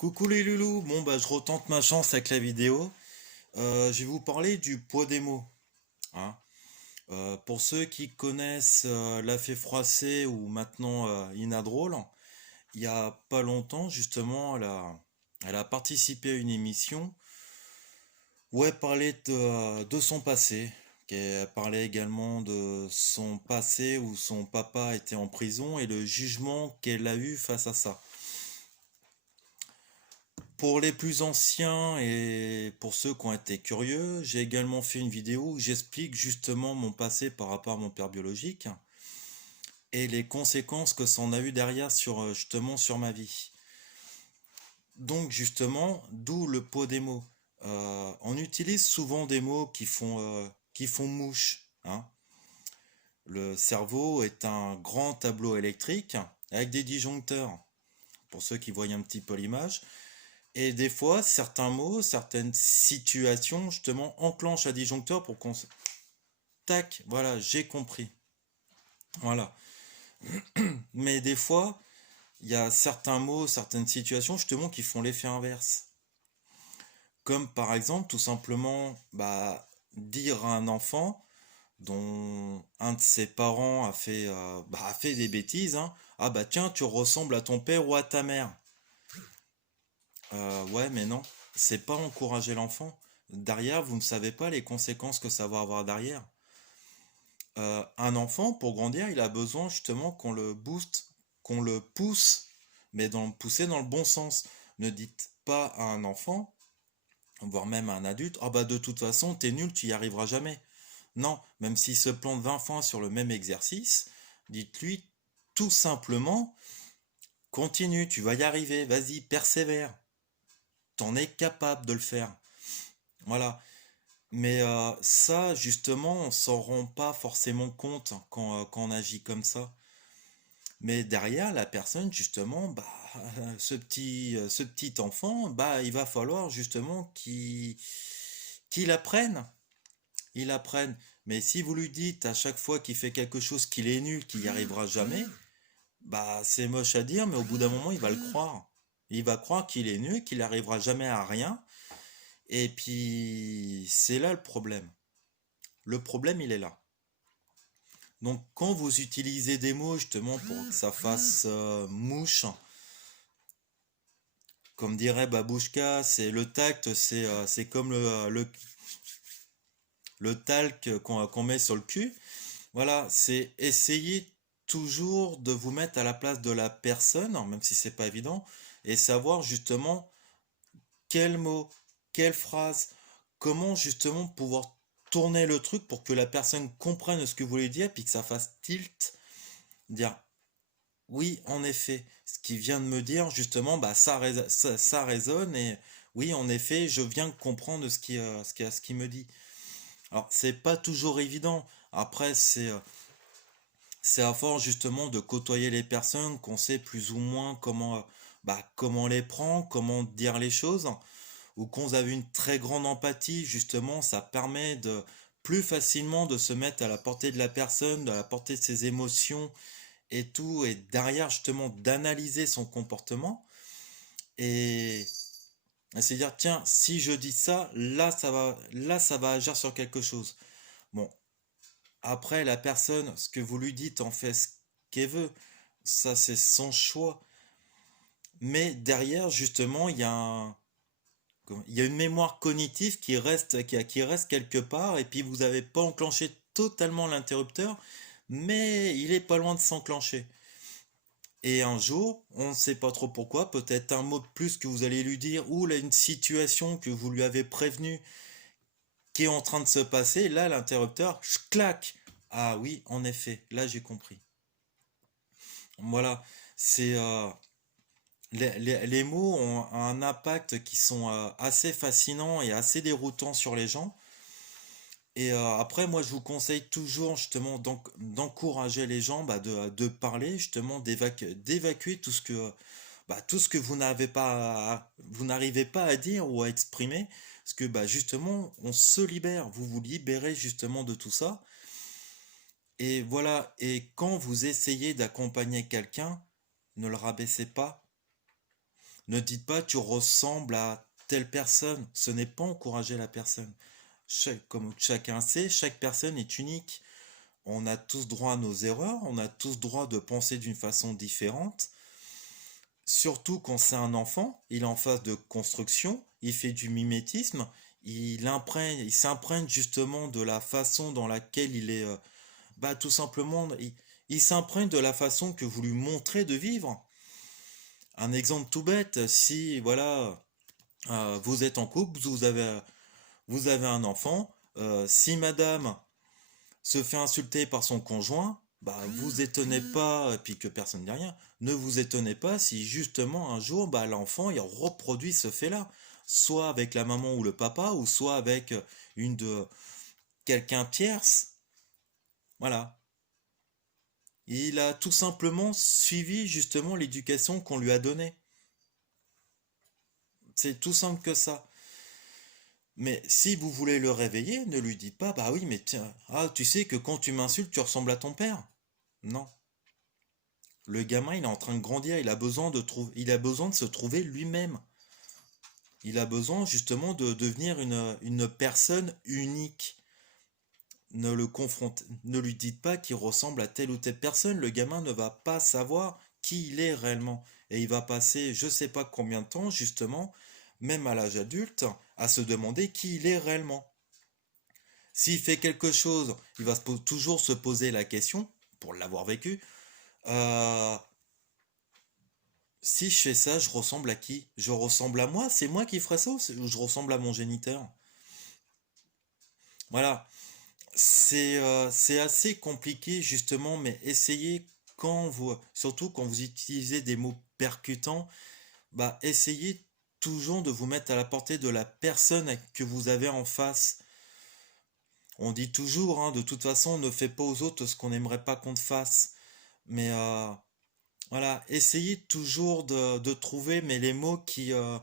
Coucou les loulous, bon bah je retente ma chance avec la vidéo. Je vais vous parler du poids des mots, hein. Pour ceux qui connaissent La Fée Froissée ou maintenant Ina Drôle, il y a pas longtemps justement elle a participé à une émission où elle parlait de son passé. Elle parlait également de son passé où son papa était en prison et le jugement qu'elle a eu face à ça. Pour les plus anciens et pour ceux qui ont été curieux, j'ai également fait une vidéo où j'explique justement mon passé par rapport à mon père biologique et les conséquences que ça en a eu derrière sur justement sur ma vie. Donc justement, d'où le poids des mots. On utilise souvent des mots qui font mouche, hein. Le cerveau est un grand tableau électrique avec des disjoncteurs. Pour ceux qui voient un petit peu l'image. Et des fois, certains mots, certaines situations, justement, enclenchent un disjoncteur pour qu'on se... Tac, voilà, j'ai compris. Voilà. Mais des fois, il y a certains mots, certaines situations, justement, qui font l'effet inverse. Comme par exemple, tout simplement, dire à un enfant dont un de ses parents a fait des bêtises, hein, ah bah tiens, tu ressembles à ton père ou à ta mère. Ouais, mais non, c'est pas encourager l'enfant. Derrière, vous ne savez pas les conséquences que ça va avoir derrière. Un enfant, pour grandir, il a besoin justement qu'on le booste, qu'on le pousse, mais pousser dans le bon sens. Ne dites pas à un enfant, voire même à un adulte, ah bah de toute façon, t'es nul, tu y arriveras jamais. Non, même s'il se plante 20 fois sur le même exercice, dites-lui tout simplement, continue, tu vas y arriver, vas-y, persévère. T'en es capable de le faire. Voilà. Mais ça, justement, on s'en rend pas forcément compte quand on agit comme ça. Mais derrière, la personne, justement, ce petit enfant, il va falloir justement qu'il apprenne. Il apprenne. Mais si vous lui dites à chaque fois qu'il fait quelque chose qu'il est nul, qu'il n'y arrivera jamais, c'est moche à dire, mais au bout d'un moment, il va le croire. Il va croire qu'il est nul, qu'il n'arrivera jamais à rien. Et puis, c'est là le problème. Le problème, il est là. Donc, quand vous utilisez des mots justement pour que ça fasse mouche, comme dirait Babouchka, c'est le tact, c'est comme le talc qu'on met sur le cul. Voilà, c'est essayer toujours de vous mettre à la place de la personne, même si c'est pas évident, et savoir justement quel mot, quelle phrase, comment justement pouvoir tourner le truc pour que la personne comprenne ce que vous voulez dire, puis que ça fasse tilt, dire oui, en effet, ce qu'il vient de me dire, justement, ça résonne et oui, en effet, je viens de comprendre ce qu'il me dit. Alors, c'est pas toujours évident. Après, c'est à force justement de côtoyer les personnes qu'on sait plus ou moins comment les prendre, comment dire les choses, ou qu'on a une très grande empathie, justement, ça permet de plus facilement de se mettre à la portée de la personne, à la portée de ses émotions et tout, et derrière justement d'analyser son comportement et se dire tiens, si je dis ça, là ça va agir sur quelque chose. Bon, après la personne, ce que vous lui dites en fait ce qu'elle veut, ça c'est son choix. Mais derrière justement, il y a une mémoire cognitive qui reste quelque part et puis vous n'avez pas enclenché totalement l'interrupteur, mais il est pas loin de s'enclencher. Et un jour, on ne sait pas trop pourquoi, peut-être un mot de plus que vous allez lui dire, ou là une situation que vous lui avez prévenue qui est en train de se passer, là l'interrupteur, clac. Ah oui, en effet, là j'ai compris. Voilà, c'est les mots ont un impact qui sont assez fascinants et assez déroutants sur les gens. Et après, moi, je vous conseille toujours justement d'encourager les gens de parler, justement, d'évacuer tout ce que vous n'arrivez pas à dire ou à exprimer. Parce que justement, on se libère, vous vous libérez justement de tout ça. Et voilà, et quand vous essayez d'accompagner quelqu'un, ne le rabaissez pas, Ne dites pas tu ressembles à telle personne. Ce n'est pas encourager la personne. Comme chacun sait, chaque personne est unique. On a tous droit à nos erreurs, on a tous droit de penser d'une façon différente. Surtout quand c'est un enfant, il est en phase de construction, il fait du mimétisme, il s'imprègne justement de la façon dans laquelle il est, tout simplement, il s'imprègne de la façon que vous lui montrez de vivre. Un exemple tout bête, si voilà, vous êtes en couple, vous avez un enfant, si madame se fait insulter par son conjoint, vous étonnez pas, et puis que personne ne dit rien, ne vous étonnez pas si justement un jour, l'enfant, il reproduit ce fait-là, soit avec la maman ou le papa, ou soit avec une de quelqu'un tierce, voilà. Il a tout simplement suivi justement l'éducation qu'on lui a donnée. C'est tout simple que ça. Mais si vous voulez le réveiller, ne lui dites pas, bah oui, mais tiens, tu sais que quand tu m'insultes, tu ressembles à ton père. Non. Le gamin, il est en train de grandir, il a besoin de se trouver lui-même. Il a besoin justement de devenir une personne unique. Ne lui dites pas qu'il ressemble à telle ou telle personne. Le gamin ne va pas savoir qui il est réellement. Et il va passer je sais pas combien de temps, justement, même à l'âge adulte, à se demander qui il est réellement. S'il fait quelque chose, il va toujours se poser la question, pour l'avoir vécu, euh, si je fais ça, je ressemble à qui? Je ressemble à moi? C'est moi qui ferais ça ou je ressemble à mon géniteur? Voilà, c'est assez compliqué justement, mais essayez surtout quand vous utilisez des mots percutants, essayez toujours de vous mettre à la portée de la personne que vous avez en face. On dit toujours, hein, de toute façon, ne fais pas aux autres ce qu'on n'aimerait pas qu'on te fasse. Mais voilà, essayez toujours de trouver mais les mots qui ont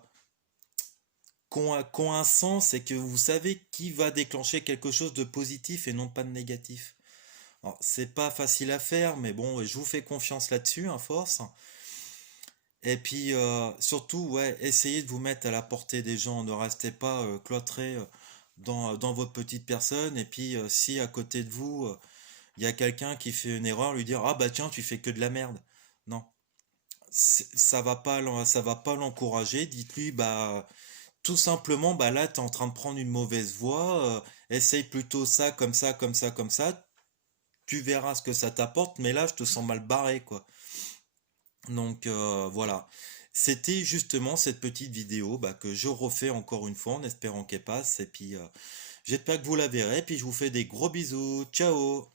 un sens et que vous savez qui va déclencher quelque chose de positif et non pas de négatif. Alors, c'est pas facile à faire, mais bon, je vous fais confiance là-dessus, à force. Et puis, surtout, ouais, essayez de vous mettre à la portée des gens. Ne restez pas cloîtré dans votre petite personne. Et puis, si à côté de vous, il y a quelqu'un qui fait une erreur, lui dire, ah bah tiens, tu fais que de la merde. Non, ça va pas l'encourager. Dites-lui, tout simplement, là, tu es en train de prendre une mauvaise voie. Essaye plutôt ça, comme ça, comme ça, comme ça. Tu verras ce que ça t'apporte, mais là, je te sens mal barré, quoi. Donc, voilà. C'était justement cette petite vidéo que je refais encore une fois en espérant qu'elle passe. Et puis, j'espère que vous la verrez. Puis, je vous fais des gros bisous. Ciao!